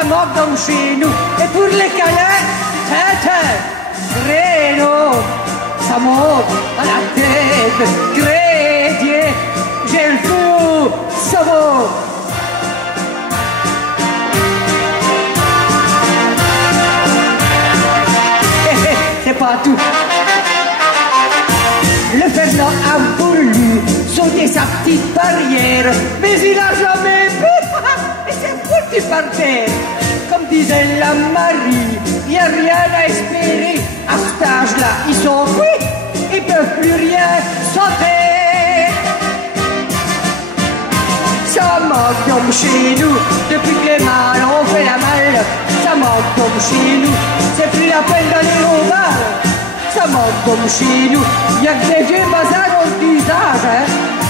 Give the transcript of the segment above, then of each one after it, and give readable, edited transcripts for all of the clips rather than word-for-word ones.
ça manque donc chez nous. Et pour les câlins, créneau, ça monte à la tête. Crédier, j'ai le feu, ça va. C'est pas tout. Le Fernand a voulu sauter sa petite barrière, mais il a jamais pu. Et c'est foutu par terre. Comme disait la Marie, il n'y a rien à espérer. À cet âge-là, ils sont cuits, ils peuvent plus rien sauter. Ça manque comme chez nous, depuis que les mâles ont fait la malle. Ça manque comme chez nous, c'est plus la peine d'aller au bal. Ça manque comme chez nous, il y a que des vieux bazars dans le visage, hein.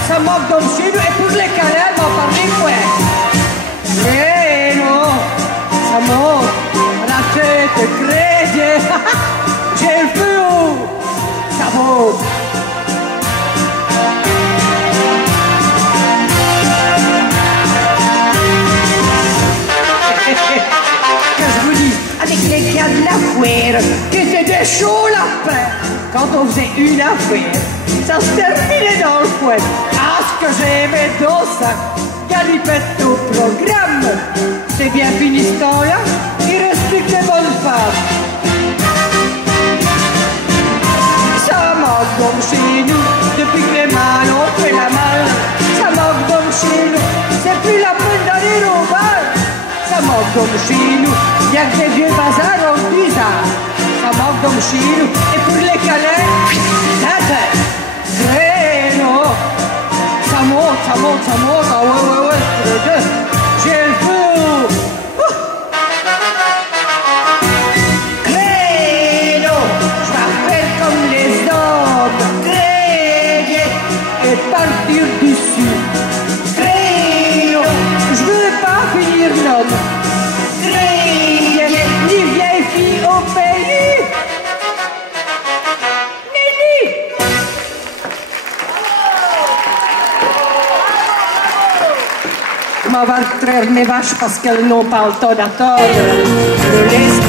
Ça manque comme chez nous, et pour les câlins, on va parler quoi? Eh non, ça monte à la tête, crédit. J'ai le feu, ça monte. Que je vous dis, avec les gars de la foire, qui étaient des chauds lapins, quand on faisait une affaire, ça se terminait dans le coin. Ah, ce que j'aimais dans ça, galipette au programme. C'est bien fini ce temps-là, il reste plus que des bonnes femmes. Ça manque comme chez nous, depuis que les mâles ont fait la malle. Ça manque comme chez nous, c'est plus la peine d'aller au bal. Ça manque comme chez nous, il y a que des vieux bazars dans le visage. Ça manque comme chez nous, et pour les câlins, créneau. Ça monte, ça monte, ça monte, ah ouais, j'ai le feu. Créneau, je m'appelle comme les hommes. Créer et partir d'ici. Créneau, je veux pas finir l'homme. Créer, ni vieille fille au pays. Je m'en vais traire mes vaches parce qu'elles n'ont pas le temps d'attendre. Je laisse.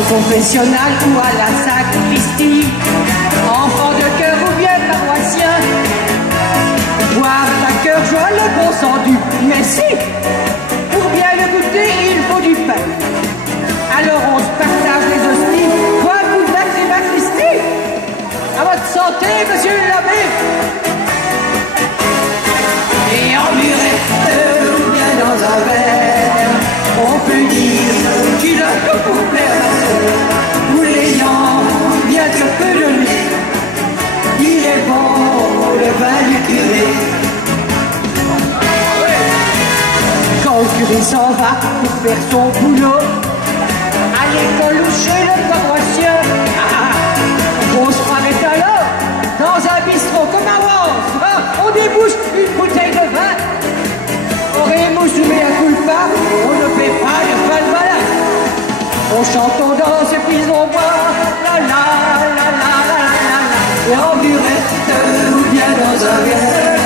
au confessionnal ou à la sacristie, enfant de cœur ou bien paroissien, boire à cœur joie le bon sang du Messie. Pour bien le goûter, il faut du pain. Alors on se partage les hosties, toi, Goudac et la Christie. À votre santé, monsieur l'abbé. Et en burette ou bien dans un verre, on peut dire qu'il a tout pour plaire. Ou l'ayant bien que peu de lui, il est bon le vin du curé. Quand le curé s'en va pour faire son boulot, à l'école ou chez le paroissien, on se croirait alors dans un bistrot comme à Wans. On débouche une bouteille de vin. Oremus ou mea culpa, on ne fait pas de falbala. On chante, on danse et puis on boit. La la la la la la la. Et en burette ou bien dans un verre,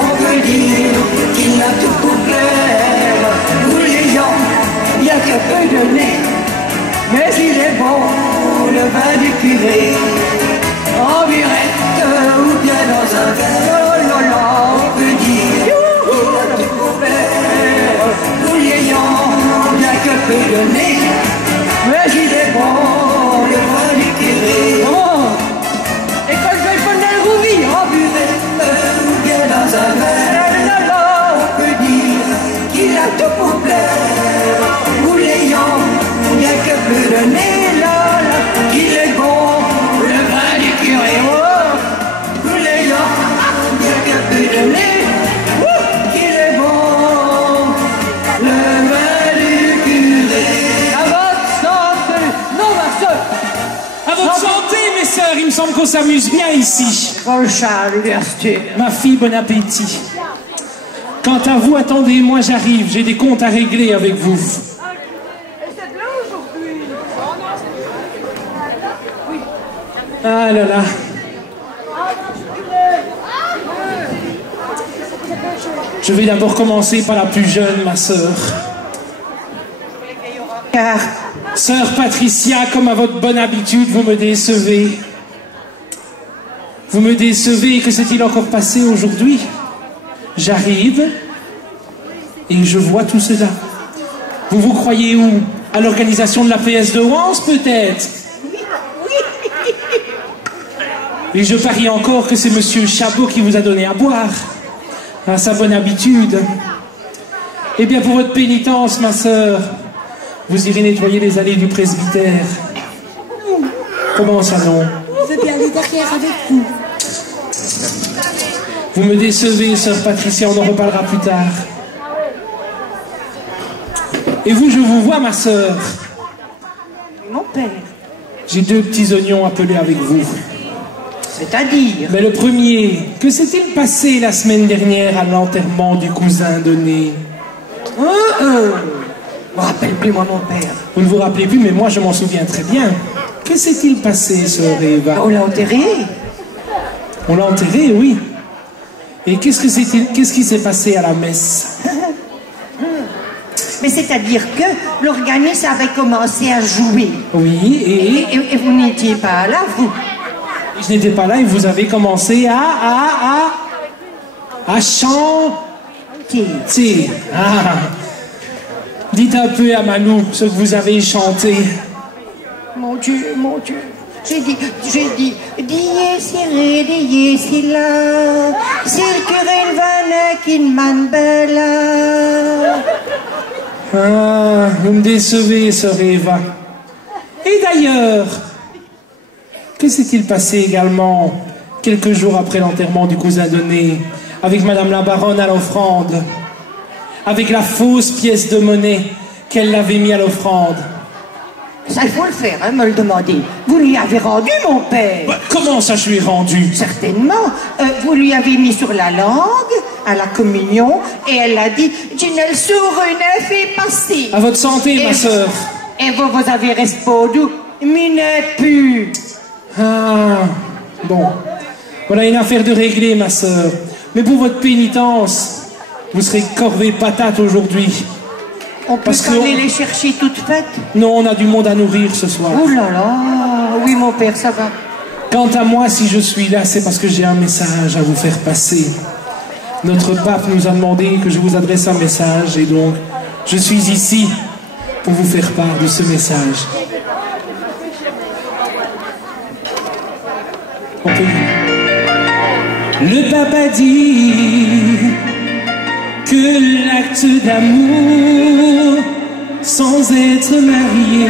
on peut dire qu'il a tout pour plaire. Nous les gens, bien que peu de nez, mais il est bon le vin du curé. En burette ou bien dans un verre, on peut dire qu'il a tout pour plaire. Nous les gens, bien que peu de nez, mais il est bon le vin du curé. Oh, et quand je vais prendre le rouvi, en burette ou bien dans un verre, on peut dire qu'il a tout pour plaire. Nous les gens, bien que peu de nez, là, qu'il est bon le vin du curé. Oh, nous les gens, bien que peu de nez, qu'il est bon le vin du curé. À votre santé, non ma soeur. À votre santé, mes sœurs, il me semble qu'on s'amuse bien ici. Charles, bien sûr. Ma fille, bon appétit. Quant à vous, attendez, moi j'arrive, j'ai des comptes à régler avec vous. Ah là là. Je vais d'abord commencer par la plus jeune, ma sœur. Car Sœur Patricia, comme à votre bonne habitude, vous me décevez. Vous me décevez, que s'est-il encore passé aujourd'hui? J'arrive et je vois tout cela. Vous vous croyez où? À l'organisation de la PS de Wans, peut-être? Et je parie encore que c'est Monsieur Chabot qui vous a donné à boire, à sa bonne habitude. Eh bien, pour votre pénitence, ma sœur, vous irez nettoyer les allées du presbytère. Comment ça, non? Je veux bien aller derrière avec vous. Vous me décevez, sœur Patricia, on en reparlera plus tard. Et vous, je vous vois, ma sœur. mon père, J'ai deux petits oignons à peler avec vous. c'est-à-dire... Mais le premier, que s'est-il passé la semaine dernière à l'enterrement du cousin donné? Je me rappelle plus, moi, mon père. Vous ne vous rappelez plus, mais moi je m'en souviens très bien. Que s'est-il passé, sœur Eva? On l'a enterré. On l'a enterré, oui. Et qu'est-ce qui s'est passé à la messe? Mais c'est-à-dire que l'organisme avait commencé à jouer. Oui, Et vous n'étiez pas là, vous. je n'étais pas là et vous avez commencé à chanter. Ah. Dites un peu à Malou ce que vous avez chanté. Mon Dieu, mon Dieu. J'ai dit, dié siré, dié sila, circurel vana kin man bella. Ah, vous me décevez, sœur Eva. Et d'ailleurs, que s'est-il passé également quelques jours après l'enterrement du cousin donné, avec Madame la Baronne à l'offrande, avec la fausse pièce de monnaie qu'elle l'avait mis à l'offrande? Ça, il faut le faire, hein, me le demander. Vous lui avez rendu, mon père. Bah, comment ça je lui ai rendu? Certainement. Vous lui avez mis sur la langue, à la communion, et elle a dit, Ginel sur une fait passer. À votre santé, ma sœur. Et vous avez répondu, mine pu. Ah, bon. Voilà une affaire de régler, ma sœur. Mais pour votre pénitence, vous serez corvée patate aujourd'hui. On peut Parce pas que aller les chercher toutes faites? Non, on a du monde à nourrir ce soir. Oh là là, oui mon père, ça va. Quant à moi, si je suis là, c'est parce que j'ai un message à vous faire passer. Notre pape nous a demandé que je vous adresse un message et donc je suis ici pour vous faire part de ce message. On peut dire. Le pape a dit que l'acte d'amour sans être marié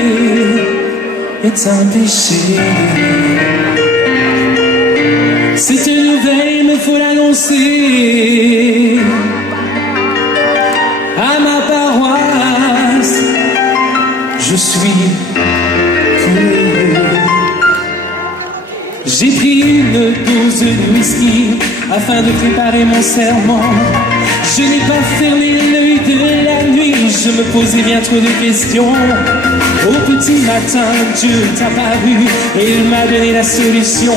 est un péché. C'est une nouvelle, mais faut l'annoncer à ma paroisse. Je suis curieux. J'ai pris une dose de whisky afin de préparer mon serment. Je n'ai pas fermé l'œil de la nuit, je me posais bien trop de questions. Au petit matin, Dieu est apparu et il m'a donné la solution.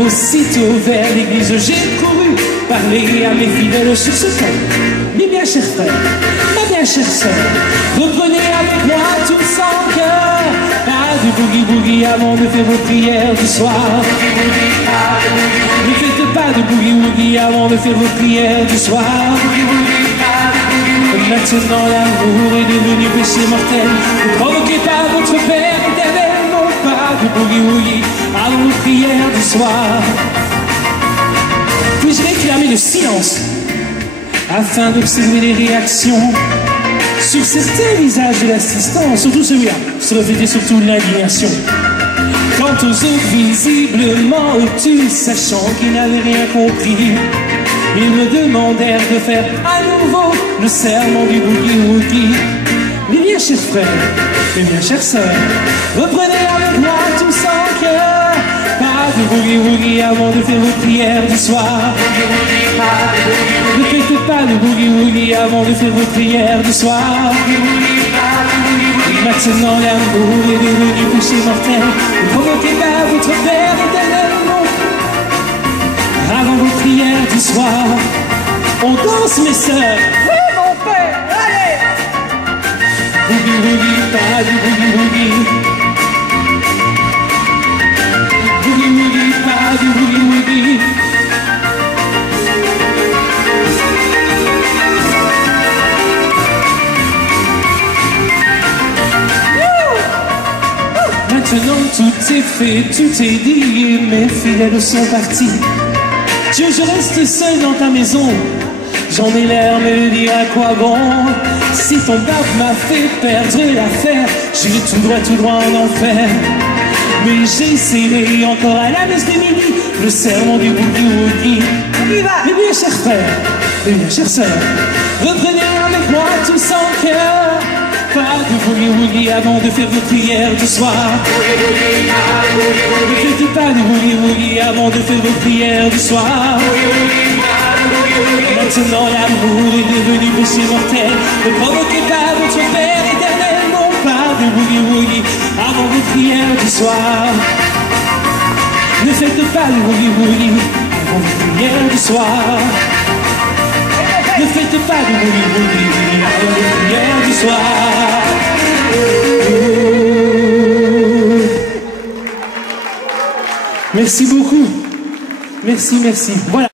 Aussitôt vers l'église, j'ai couru parler à mes fidèles sur ce point. Mes bien chers frères, ma bien chère sœur, reprenez avec moi tous en cœur. Pas de boogie-boogie avant de faire vos prières du soir. Ne faites pas de boogie-woogie avant de faire vos prières du soir. Maintenant l'amour est devenu péché mortel. Ne provoquez pas votre Père éternel. Non, pas de boogie-woogie avant vos prières du soir. Puis-je réclamer le silence afin d'observer les réactions sur certains visages de l'assistant, surtout celui-là, se reflétait surtout l'indignation. Quant aux autres visiblement obtus, sachant qu'ils n'avaient rien compris, ils me demandèrent de faire à nouveau le serment du boogie-woogie. Mes bien chers frères, mes bien chères sœurs, reprenez avec moi tous en cœur. Pas de boogie-woogie avant de faire vos prières du soir. Ne faites pas de boogie-woogie avant de faire vos prières du soir. Maintenant l'amour est devenu péché mortel. Ne provoquez pas votre Père éternel, non. Avant vos prières du soir, on danse mes sœurs. Oui mon père, allez. Boogie-woogie, pas de boogie-woogie. Boogie-woogie, pas de boogie-woogie. Maintenant tout est fait, tout est dit, mes fidèles sont partis. Dieu, je reste seul dans ta maison. J'en ai l'air, mais le dire à quoi bon? Si ton pape m'a fait perdre l'affaire, j'irai tout droit en enfer. Mais j'essaierai encore à la messe de midi le serment du boogie-woogie. On y va. Mes bien chers frères, mes bien chères sœurs, reprenez avec moi tous en cœur. Pas de boogie-woogie avant de faire vos prières du soir. Ne faites pas de boogie-woogie avant de faire vos prières du soir. Maintenant l'amour est devenu péché mortel. Ne provoquez pas votre Père éternel. Non, pas de boogie-woogie avant vos prières du soir. Ne faites pas de boogie-woogie avant vos prières du soir. Ne faites pas de boogie-woogie avant vos prières du soir. Merci beaucoup. Merci, merci. Voilà.